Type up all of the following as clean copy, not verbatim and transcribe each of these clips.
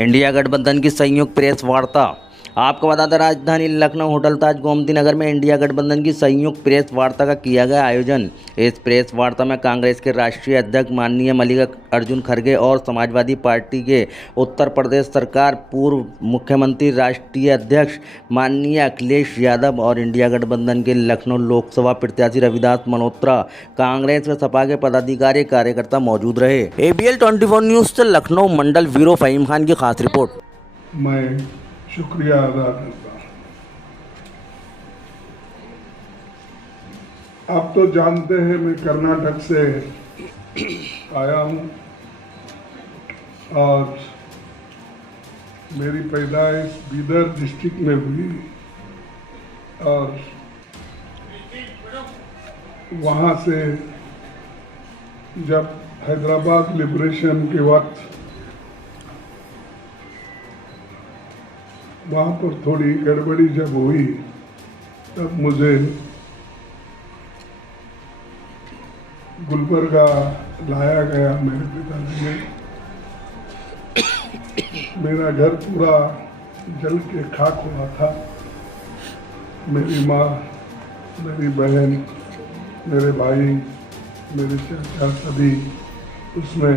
India गठबंधन की संयुक्त प्रेस वार्ता। आपको बता दें, राजधानी लखनऊ होटल ताज गोमती नगर में इंडिया गठबंधन की संयुक्त प्रेस वार्ता का किया गया आयोजन। इस प्रेस वार्ता में कांग्रेस के राष्ट्रीय अध्यक्ष माननीय मल्लिकार्जुन खड़गे और समाजवादी पार्टी के उत्तर प्रदेश सरकार पूर्व मुख्यमंत्री राष्ट्रीय अध्यक्ष माननीय अखिलेश यादव और इंडिया गठबंधन के लखनऊ लोकसभा प्रत्याशी रविदास मल्होत्रा, कांग्रेस व सपा के पदाधिकारी कार्यकर्ता मौजूद रहे। ABL 24 न्यूज से लखनऊ मंडल ब्यूरो फहीम खान की खास रिपोर्ट। मैं शुक्रिया अदा करता हूँ। आप तो जानते हैं मैं कर्नाटक से आया हूँ और मेरी पैदाइश बीदर डिस्ट्रिक्ट में हुई और वहाँ से जब हैदराबाद लिबरेशन के वक्त वहाँ पर थोड़ी गड़बड़ी जब हुई तब मुझे गुलबर्गा लाया गया मेरे पिताजी ने। मेरा घर पूरा जल के खाक हुआ था। मेरी माँ, मेरी बहन, मेरे भाई, मेरे चाचा सभी उसमें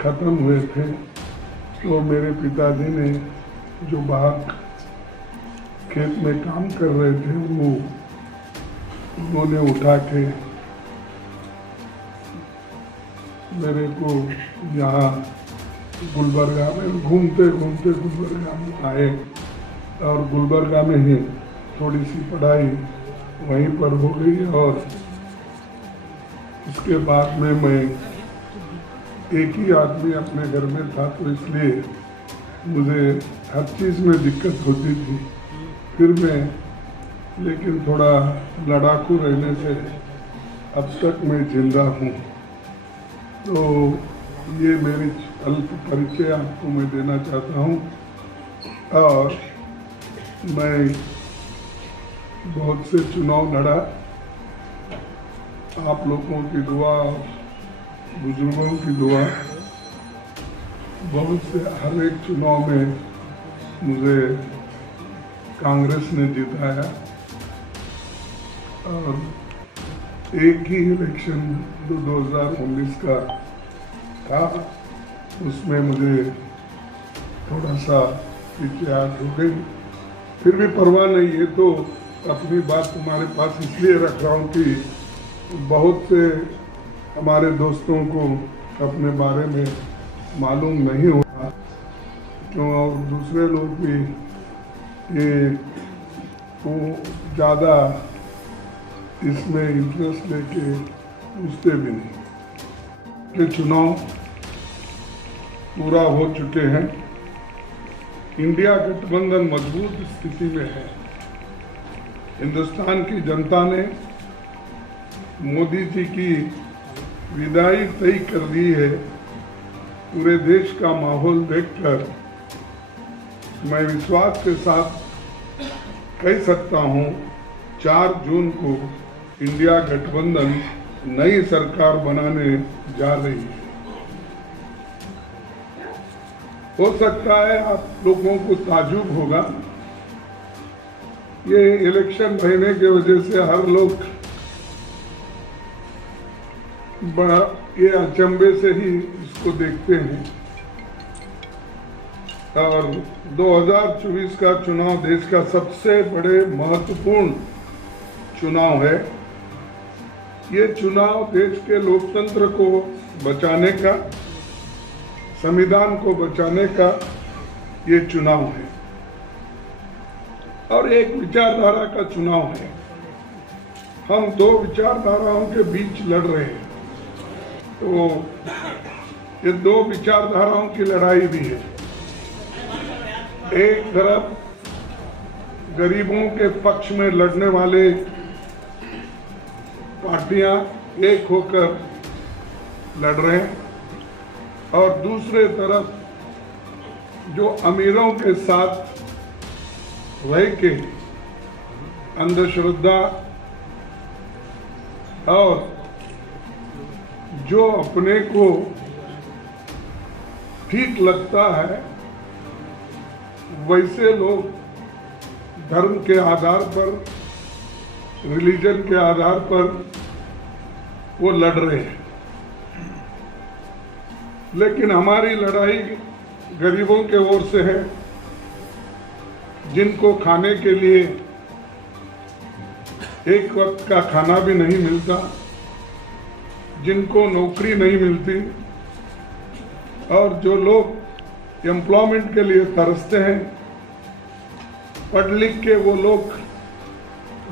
ख़त्म हुए थे। तो मेरे पिताजी ने जो बाहर खेत में काम कर रहे थे वो उन्होंने उठा के मेरे को यहाँ गुलबर्गा में घूमते घूमते गुलबर्गा में आए और गुलबर्गा में ही थोड़ी सी पढ़ाई वहीं पर हो गई और उसके बाद में मैं एक ही आदमी अपने घर में था तो इसलिए मुझे हर चीज़ में दिक्कत होती थी। फिर मैं लेकिन थोड़ा लड़ाकू रहने से अब तक मैं जिंदा हूँ। तो ये मेरी अल्प परिचय आपको मैं देना चाहता हूँ और मैं बहुत से चुनाव लड़ा। आप लोगों की दुआ, बुजुर्गों की दुआ, बहुत से हर एक चुनाव में मुझे कांग्रेस ने जिताया और एक ही इलेक्शन 2019 का था, उसमें मुझे थोड़ा सा हिचकिचाहट हो गई। फिर भी परवाह नहीं, ये तो अपनी बात तुम्हारे पास इसलिए रख रहा हूँ कि बहुत से हमारे दोस्तों को अपने बारे में मालूम नहीं होता, क्यों और दूसरे लोग भी ये को ज़्यादा इसमें इंटरेस्ट लेके पूछते भी नहीं। कि चुनाव पूरा हो चुके हैं, इंडिया गठबंधन मजबूत स्थिति में है। हिंदुस्तान की जनता ने मोदी जी की विदाई तय कर दी है। पूरे देश का माहौल देखकर मैं विश्वास के साथ कह सकता हूं 4 जून को इंडिया गठबंधन नई सरकार बनाने जा रही है। हो सकता है आप लोगों को ताज्जुब होगा, ये इलेक्शन महीने की वजह से हर लोग बड़ा ये अचंभे से ही इसको देखते हैं और 2024 का चुनाव देश का सबसे बड़े महत्वपूर्ण चुनाव है। ये चुनाव देश के लोकतंत्र को बचाने का, संविधान को बचाने का ये चुनाव है और एक विचारधारा का चुनाव है। हम 2 विचारधाराओं के बीच लड़ रहे हैं, तो ये 2 विचारधाराओं की लड़ाई भी है। एक तरफ गरीबों के पक्ष में लड़ने वाले पार्टियां एक होकर लड़ रहे हैं और दूसरे तरफ जो अमीरों के साथ रह के अंधश्रद्धा और जो अपने को ठीक लगता है वैसे लोग धर्म के आधार पर, रिलीजन के आधार पर वो लड़ रहे हैं। लेकिन हमारी लड़ाई गरीबों के ओर से है, जिनको खाने के लिए एक वक्त का खाना भी नहीं मिलता, जिनको नौकरी नहीं मिलती, और जो लोग एम्प्लॉयमेंट के लिए तरसते हैं, पढ़ लिख के वो लोग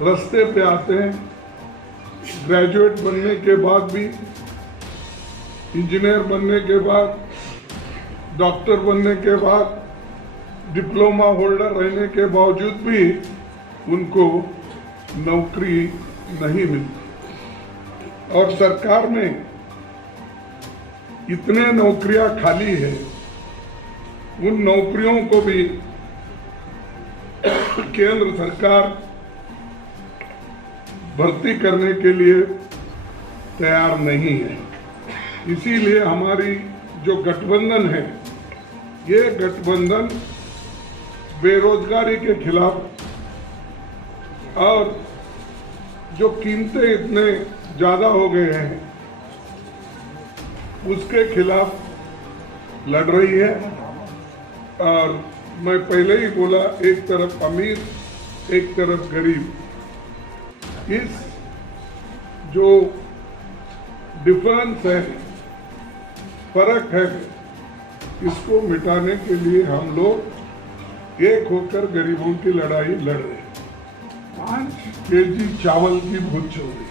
रास्ते पे आते हैं। ग्रेजुएट बनने के बाद भी, इंजीनियर बनने के बाद, डॉक्टर बनने के बाद, डिप्लोमा होल्डर रहने के बावजूद भी उनको नौकरी नहीं मिलती। और सरकार में इतने नौकरियां खाली है, उन नौकरियों को भी केंद्र सरकार भर्ती करने के लिए तैयार नहीं है। इसीलिए हमारी जो गठबंधन है, ये गठबंधन बेरोजगारी के खिलाफ और जो कीमतें इतने ज़्यादा हो गए हैं उसके खिलाफ लड़ रही है। और मैं पहले ही बोला, एक तरफ अमीर, एक तरफ गरीब, इस जो डिफरेंस है, फर्क है, इसको मिटाने के लिए हम लोग एक होकर गरीबों की लड़ाई लड़ रहे हैं। 5 केजी चावल की भूख चल रही।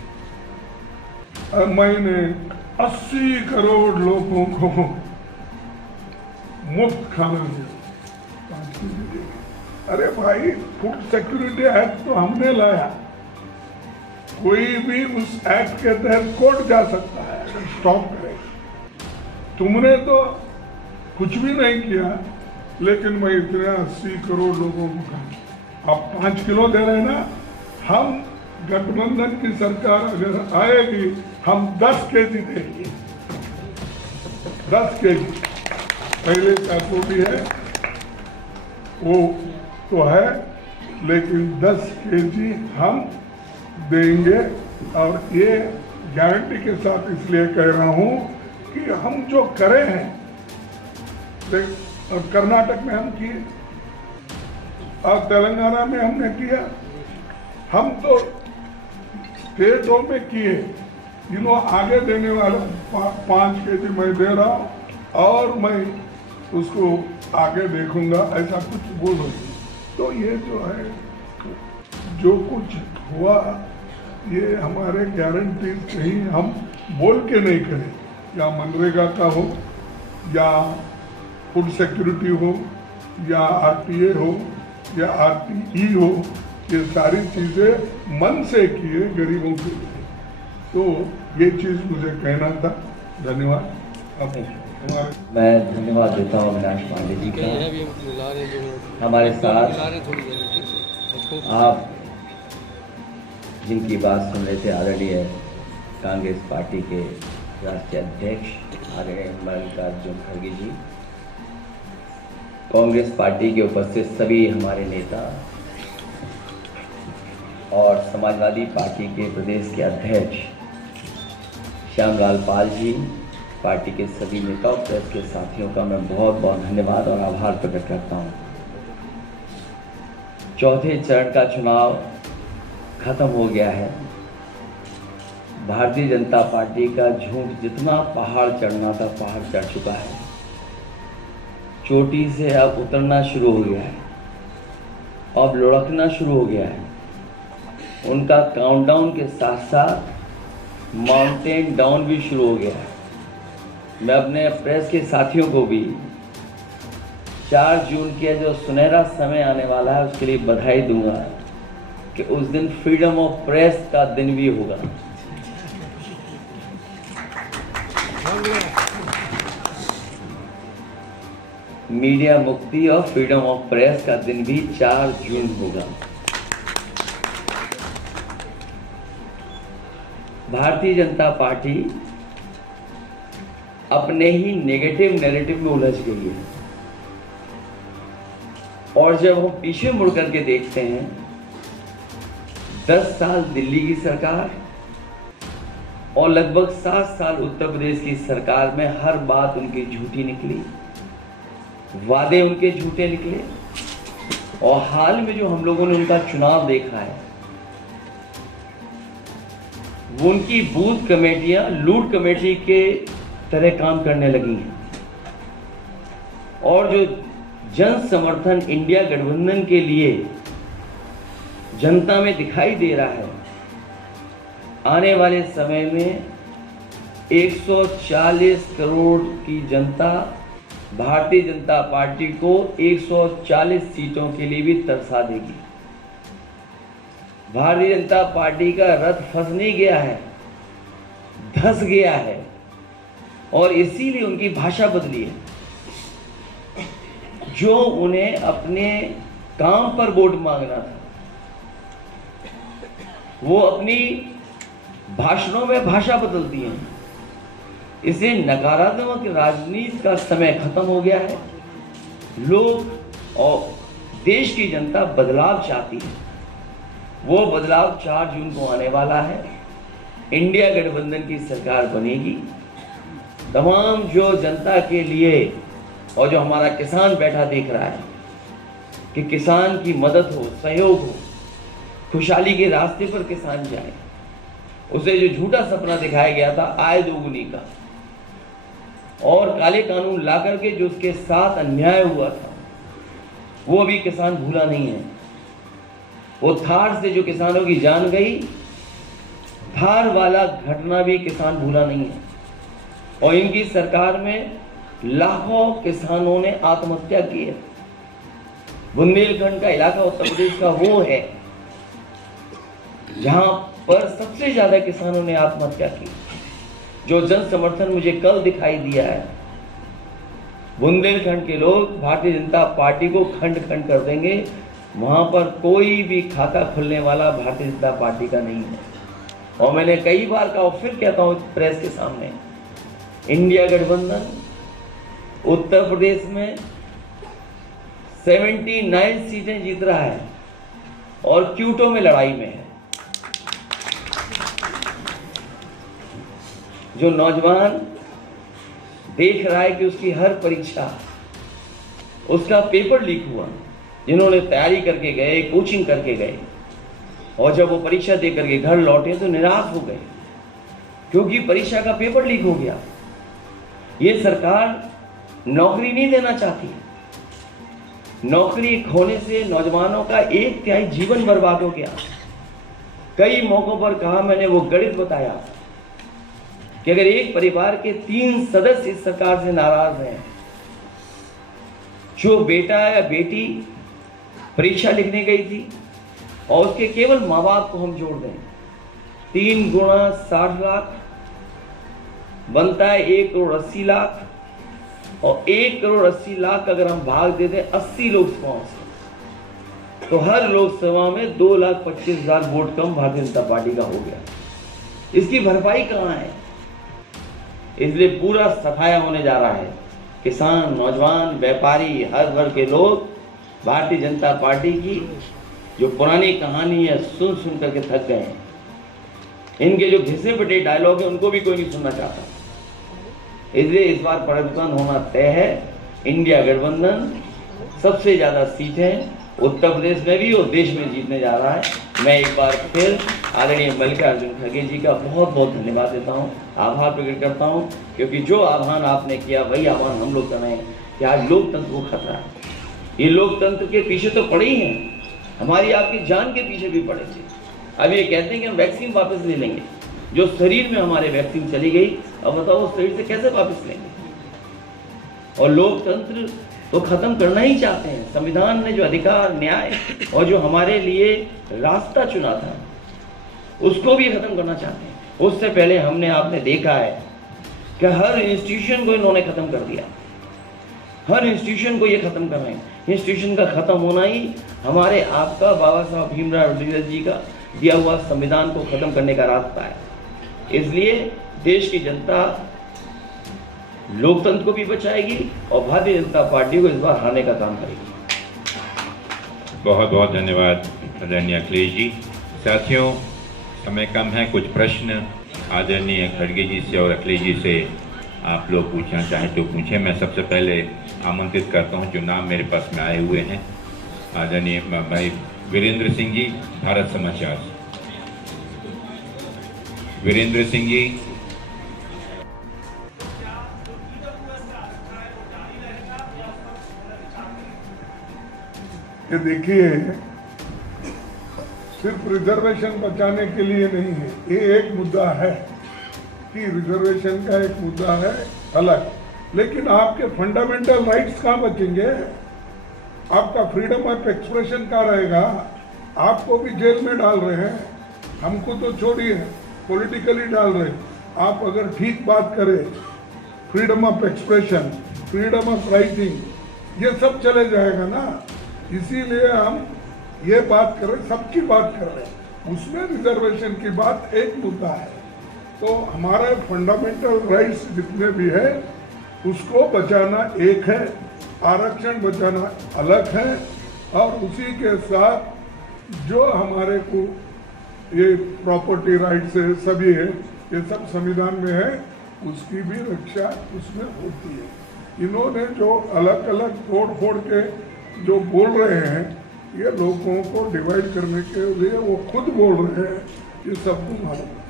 मैंने 80 करोड़ लोगों को मुफ्त खाना दिया, 5 केजी देंगे। अरे भाई, फूड सिक्योरिटी एक्ट तो हमने लाया, कोई भी उस एक्ट के तहत कोर्ट जा सकता है अगर स्टॉप करे। तुमने तो कुछ भी नहीं किया, लेकिन मैं इतने 80 करोड़ लोगों को खा, आप 5 किलो दे रहे हैं ना। हम गठबंधन की सरकार अगर आएगी, हम 10 केजी देंगे, 10 केजी। पहले का जो भी है वो तो है, लेकिन 10 केजी हम देंगे। और ये गारंटी के साथ इसलिए कह रहा हूं कि हम जो करे हैं, और कर्नाटक में हम किए और तेलंगाना में हमने किया, हम तो स्टेटों में किए। ये लोग आगे देने वाले 5 केजी मैं दे रहा हूँ और मैं उसको आगे देखूंगा, ऐसा कुछ बोल रही। तो ये जो है, जो कुछ हुआ, ये हमारे गारंटी कहीं हम बोल के नहीं करें, या मनरेगा का हो, या फूड सिक्योरिटी हो, या आरटीए हो, या आरटीई हो, ये सारी चीज़ें मन से किए गरीबों के लिए। तो ये चीज़ मुझे कहना था। धन्यवाद। अब मैं धन्यवाद देता हूँ अविनाश पांडे जी का। हमारे साथ आप जिनकी बात सुन रहे थे, आदरणीय कांग्रेस पार्टी के राष्ट्रीय अध्यक्ष आदरणीय मल्लिकार्जुन खड़गे जी, कांग्रेस पार्टी के उपस्थित सभी हमारे नेता और समाजवादी पार्टी के प्रदेश के अध्यक्ष श्यामलाल पाल जी, पार्टी के सभी नेता और प्रेस के साथियों का मैं बहुत बहुत धन्यवाद और आभार प्रकट करता हूं। चौथे चरण का चुनाव खत्म हो गया है। भारतीय जनता पार्टी का झूठ जितना पहाड़ चढ़ना था, पहाड़ चढ़ चुका है। चोटी से अब उतरना शुरू हो गया है, अब लुढ़कना शुरू हो गया है। उनका काउंटडाउन के साथ साथ माउंटेन डाउन भी शुरू हो गया है। मैं अपने प्रेस के साथियों को भी 4 जून के जो सुनहरा समय आने वाला है उसके लिए बधाई दूंगा कि उस दिन फ्रीडम ऑफ प्रेस का दिन भी होगा। मीडिया मुक्ति और फ्रीडम ऑफ प्रेस का दिन भी 4 जून होगा। भारतीय जनता पार्टी अपने ही नेगेटिव नैरेटिव में उलझ गई है। और जब हम पीछे मुड़ करके देखते हैं, 10 साल दिल्ली की सरकार और लगभग 7 साल उत्तर प्रदेश की सरकार में हर बात उनकी झूठी निकली, वादे उनके झूठे निकले। और हाल में जो हम लोगों ने उनका चुनाव देखा है, वो उनकी बूथ कमेटियां लूट कमेटी के तरह काम करने लगी हैं। और जो जन समर्थन इंडिया गठबंधन के लिए जनता में दिखाई दे रहा है, आने वाले समय में 140 करोड़ की जनता भारतीय जनता पार्टी को 140 सीटों के लिए भी तरसा देगी। भारतीय जनता पार्टी का रथ फंस नहीं गया है, धंस गया है। और इसीलिए उनकी भाषा बदली है। जो उन्हें अपने काम पर वोट मांगना था, वो अपनी भाषणों में भाषा बदलती हैं। इसे नकारात्मक राजनीति का समय खत्म हो गया है। लोग और देश की जनता बदलाव चाहती है। वो बदलाव 4 जून को आने वाला है। इंडिया गठबंधन की सरकार बनेगी। तमाम जो जनता के लिए और जो हमारा किसान बैठा देख रहा है कि किसान की मदद हो, सहयोग हो, खुशहाली के रास्ते पर किसान जाए, उसे जो झूठा सपना दिखाया गया था आय दोगुनी का, और काले कानून ला करके जो उसके साथ अन्याय हुआ था, वो अभी किसान भूला नहीं है। वो थार से जो किसानों की जान गई, थार वाला घटना भी किसान भूला नहीं है। और इनकी सरकार में लाखों किसानों ने आत्महत्या की है। बुंदेलखंड का इलाका उत्तर प्रदेश का वो है जहां पर सबसे ज्यादा किसानों ने आत्महत्या की। जो जन समर्थन मुझे कल दिखाई दिया है, बुंदेलखंड के लोग भारतीय जनता पार्टी को खंड खंड कर देंगे। वहां पर कोई भी खाता खुलने वाला भारतीय जनता पार्टी का नहीं है। और मैंने कई बार कहा और फिर कहता हूं प्रेस के सामने, इंडिया गठबंधन उत्तर प्रदेश में 79 सीटें जीत रहा है और क्यूटो में लड़ाई में है। जो नौजवान देख रहा है कि उसकी हर परीक्षा, उसका पेपर लीक हुआ, जिन्होंने तैयारी करके गए, कोचिंग करके गए, और जब वो परीक्षा दे करके घर लौटे तो निराश हो गए क्योंकि परीक्षा का पेपर लीक हो गया। ये सरकार नौकरी नहीं देना चाहती। नौकरी खोने से नौजवानों का 1/3 जीवन बर्बाद हो गया। कई मौकों पर कहा मैंने, वो गणित बताया कि अगर एक परिवार के 3 सदस्य इस सरकार से नाराज हैं, जो बेटा या बेटी परीक्षा लिखने गई थी और उसके केवल माँ बाप को हम जोड़ दें, 3 गुणा 60 लाख बनता है 1 करोड़ 80 लाख। और 1 करोड़ 80 लाख अगर हम भाग देते 80 लोकसभाओं से, तो हर लोकसभा में 2,25,000 वोट कम भारतीय जनता पार्टी का हो गया। इसकी भरपाई कहाँ है? इसलिए पूरा सफाया होने जा रहा है। किसान, नौजवान, व्यापारी, हर वर्ग के लोग भारतीय जनता पार्टी की जो पुरानी कहानी है सुन सुन करके थक गए हैं। इनके जो घिसे पिटे डायलॉग है उनको भी कोई नहीं सुनना चाहता। इसलिए इस बार परिवर्तन होना तय है। इंडिया गठबंधन सबसे ज़्यादा सीटें उत्तर प्रदेश में भी और देश में जीतने जा रहा है। मैं एक बार फिर आदरणीय मल्लिकार्जुन खड़गे जी का बहुत बहुत धन्यवाद देता हूं, आभार प्रकट करता हूं, क्योंकि जो आह्वान आपने किया वही आह्वान हम लोग कर रहे हैं कि आज लोकतंत्र को खतरा है। ये लोकतंत्र के पीछे तो पड़े ही हैं, हमारी आपकी जान के पीछे भी पड़े थे। अब ये कहते हैं कि हम वैक्सीन वापस ले लेंगे। जो शरीर में हमारे वैक्सीन चली गई, अब बताओ शरीर से कैसे वापस लेंगे? और लोकतंत्र तो खत्म करना ही चाहते हैं। संविधान ने जो अधिकार, न्याय और जो हमारे लिए रास्ता चुना था उसको भी खत्म करना चाहते हैं। उससे पहले हमने आपने देखा है कि हर इंस्टीट्यूशन को इन्होंने खत्म कर दिया। हर इंस्टीट्यूशन को ये खत्म कर रहे हैं। इंस्टीट्यूशन का खत्म होना ही हमारे आपका बाबा साहब भीमराव अम्बेडकर जी का दिया हुआ संविधान को खत्म करने का रास्ता है। इसलिए देश की जनता लोकतंत्र को भी बचाएगी और भारतीय जनता पार्टी को इस बार हराने का काम करेगी। बहुत बहुत धन्यवाद आदरणीय अखिलेश जी। साथियों, समय कम है, कुछ प्रश्न आदरणीय खड़गे जी से और अखिलेश जी से आप लोग पूछना चाहें तो पूछें। मैं सबसे पहले आमंत्रित करता हूं जो नाम मेरे पास में आए हुए हैं, आदरणीय भाई वीरेंद्र सिंह जी, भारत समाचार। वीरेंद्र सिंह जी। ये देखिए, सिर्फ रिजर्वेशन बचाने के लिए नहीं है, ये एक मुद्दा है कि रिजर्वेशन का एक मुद्दा है अलग, लेकिन आपके फंडामेंटल राइट्स कहाँ बचेंगे? आपका फ्रीडम ऑफ एक्सप्रेशन कहाँ रहेगा? आपको भी जेल में डाल रहे हैं, हमको तो छोड़िए, पॉलिटिकली डाल रहे हैं। आप अगर ठीक बात करें, freedom of expression, freedom of writing, ये सब चले जाएगा ना। इसीलिए हम ये बात कर रहे हैं, सबकी बात कर रहे हैं, उसमें रिजर्वेशन की बात एक मुद्दा है। तो हमारे फंडामेंटल राइट्स जितने भी है उसको बचाना एक है, आरक्षण बचाना अलग है, और उसी के साथ जो हमारे को ये प्रॉपर्टी राइट्स है, सभी है, ये सब संविधान में है, उसकी भी रक्षा उसमें होती है। इन्होंने जो अलग अलग तोड़ फोड़ के जो बोल रहे हैं, ये लोगों को डिवाइड करने के लिए वो खुद बोल रहे हैं, ये सबको मालूम है।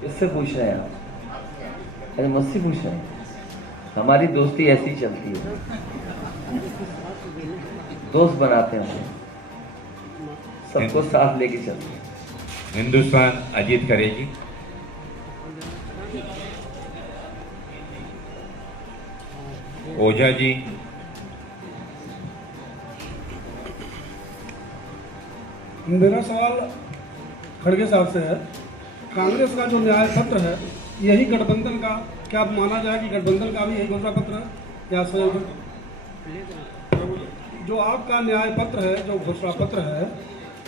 किससे पूछ रहे हैं आप? अरे मुझसे पूछ रहे हैं। हमारी दोस्ती ऐसी चलती है, दोस्त बनाते हैं, सबको साथ लेके चलते हैं। हिंदुस्तान अजीत करेगी। ओझा जी। मेरा सवाल खड़गे साहब से है। कांग्रेस का जो न्याय पत्र है, यही गठबंधन का, क्या आप माना जाए कि गठबंधन का भी यही घोषणा पत्र है, या जो आपका न्याय पत्र है, जो घोषणा पत्र है,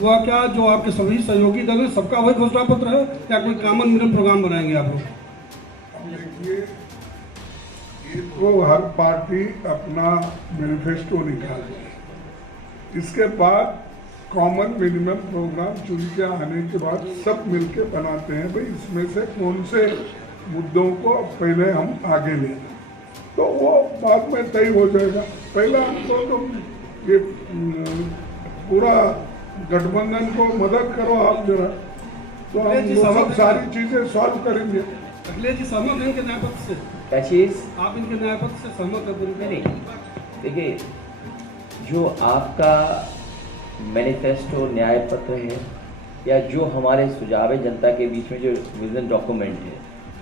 वह क्या जो आपके सभी सहयोगी दल हैं सबका वही घोषणा पत्र है, या कोई कॉमन मिडल प्रोग्राम बनाएंगे आप लोग? देखिए, ये तो हर पार्टी अपना मैनिफेस्टो निकालती है, इसके बाद कॉमन मिनिमम प्रोग्राम चुन के आने के बाद सब मिलके बनाते हैं, भाई इसमें से कौन से मुद्दों को पहले हम आगे लें, तो वो बाद में तय हो जाएगा। पहला हमको तो ये पूरा गठबंधन को मदद करो आप जरा, तो हम वो सब सारी चीजें सॉल्व करेंगे। अखिलेश जी सहमत हैं इनके न्याय पत्र से? क्या चीज? आप इनके न्याय पत्र से सहमत हैं? नहीं, देखिए, जो आपका मैनिफेस्टो न्याय पत्र है, या जो हमारे सुझाव है जनता के बीच में जो विजन डॉक्यूमेंट है,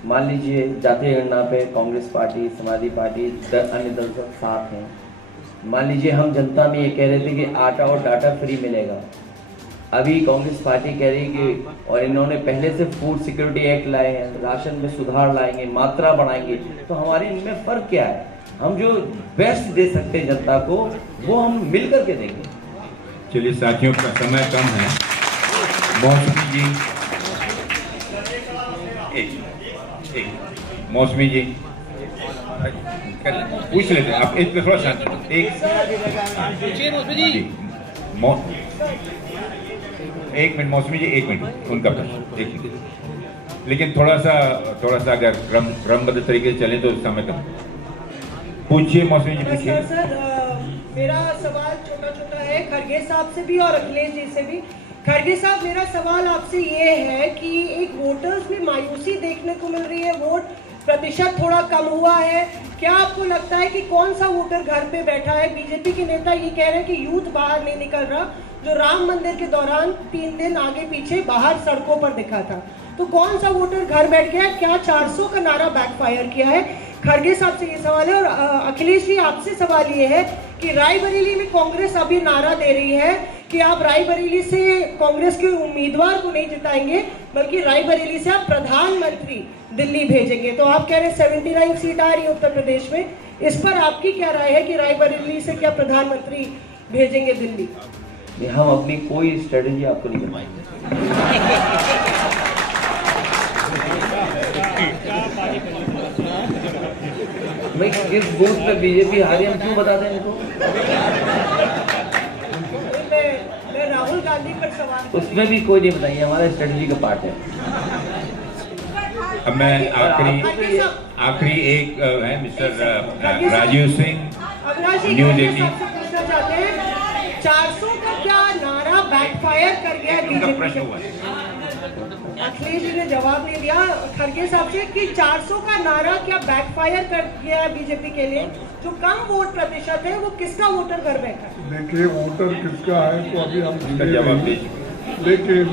मान लीजिए जातीय गणना पे कांग्रेस पार्टी, समाजवादी पार्टी, अन्य दल सब साथ हैं। मान लीजिए हम जनता में ये कह रहे थे कि आटा और डाटा फ्री मिलेगा, अभी कांग्रेस पार्टी कह रही है कि, और इन्होंने पहले से फूड सिक्योरिटी एक्ट लाए हैं, राशन में सुधार लाएंगे, मात्रा बढ़ाएंगे, तो हमारे इनमें फर्क क्या है? हम जो बेस्ट दे सकते हैं जनता को, वो हम मिल करके देंगे। चलिए साथियों, का समय कम है। मौसमी जी, मौसमी जी पूछ लेते हैं आप, एक थोड़ा सा एक मिनट मौसमी जी, एक मिनट उनका प्रश्न, एक मिनट, लेकिन थोड़ा सा अगर क्रमबद्ध तरीके से चले तो समय कम। पूछिए मौसमी जी, पूछिए। मेरा सवाल छोटा छोटा है, खड़गे साहब से भी और अखिलेश जी से भी। खड़गे साहब, मेरा सवाल आपसे ये है कि एक वोटर्स में मायूसी देखने को मिल रही है, वोट प्रतिशत थोड़ा कम हुआ है, क्या आपको लगता है कि कौन सा वोटर घर पे बैठा है? बीजेपी के नेता ये कह रहे हैं कि यूथ बाहर नहीं निकल रहा, जो राम मंदिर के दौरान 3 दिन आगे पीछे बाहर सड़कों पर दिखा था, तो कौन सा वोटर घर बैठ गया? क्या 400 का नारा बैकफायर किया है? खड़गे साहब से ये सवाल है। और अखिलेश जी, आपसे सवाल ये है कि रायबरेली में कांग्रेस अभी नारा दे रही है कि आप रायबरेली से कांग्रेस के उम्मीदवार को नहीं जिताएंगे, बल्कि रायबरेली से आप प्रधानमंत्री दिल्ली भेजेंगे। तो आप कह रहे हैं 79 सीट आ रही है उत्तर प्रदेश में, इस पर आपकी क्या राय है कि रायबरेली से क्या प्रधानमंत्री भेजेंगे दिल्ली? हम अपनी कोई स्ट्रेटेजी आपको नहीं बताएंगे। भाई किस बूथ पे बीजेपी हारी हम क्यों बता दें इनको? मैं राहुल गांधी पर सवाल उसमें भी कोई नहीं बताइए, हमारा स्ट्रेटजी का पार्ट है। अब मैं आखिरी एक है मिस्टर राजीव सिंह अविनाश जी न्यूज़ खड़गे 18। साहब से पूछना चाहते हैं 400 का क्या नारा बैकफायर कर गया उनका प्रश्न बीजेपी? हुआ है। अखिलेश जी ने जवाब नहीं दिया खड़गे साहब से कि 400 का नारा क्या बैकफायर कर गया है बीजेपी के लिए? जो कम वोट प्रतिशत है वो किसका वोटर घर बैठा है? देखिए वोटर किसका है तो अभी हम इसका सुने जवाब नहीं। दीजिए। लेकिन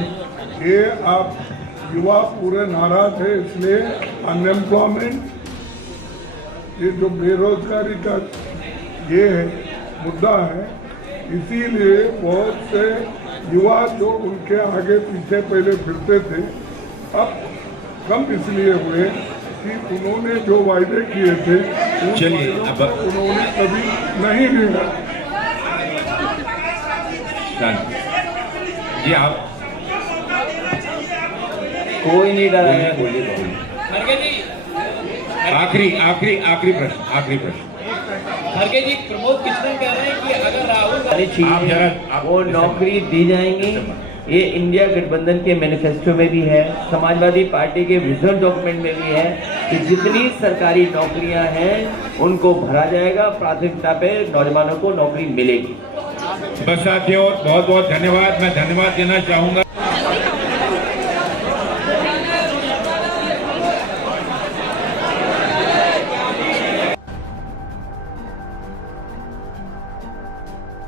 ये आप युवा पूरे नाराज है, इसलिए अनएम्प्लॉयमेंट, ये जो बेरोजगारी का ये है मुद्दा है, इसीलिए बहुत से युवा जो उनके आगे पीछे पहले फिरते थे अब कम इसलिए हुए कि उन्होंने जो वायदे किए थे उन चलिए, वायदों अब- को उन्होंने कभी नहीं लिया। जी आप कोई नहीं डरा है। बोलिए। आखिरी प्रश्न। खड़गे जी, प्रमोद किशन कह रहे हैं कि अगर राहुल सारी आप चीजें जरा- आप- वो नौकरी दी जाएंगी। ये इंडिया गठबंधन के मैनिफेस्टो में भी है, समाजवादी पार्टी के विजन डॉक्यूमेंट में भी है कि जितनी सरकारी नौकरियां हैं उनको भरा जाएगा, प्राथमिकता पे नौजवानों को नौकरी मिलेगी। बस साथियों बहुत बहुत धन्यवाद। मैं धन्यवाद देना चाहूंगा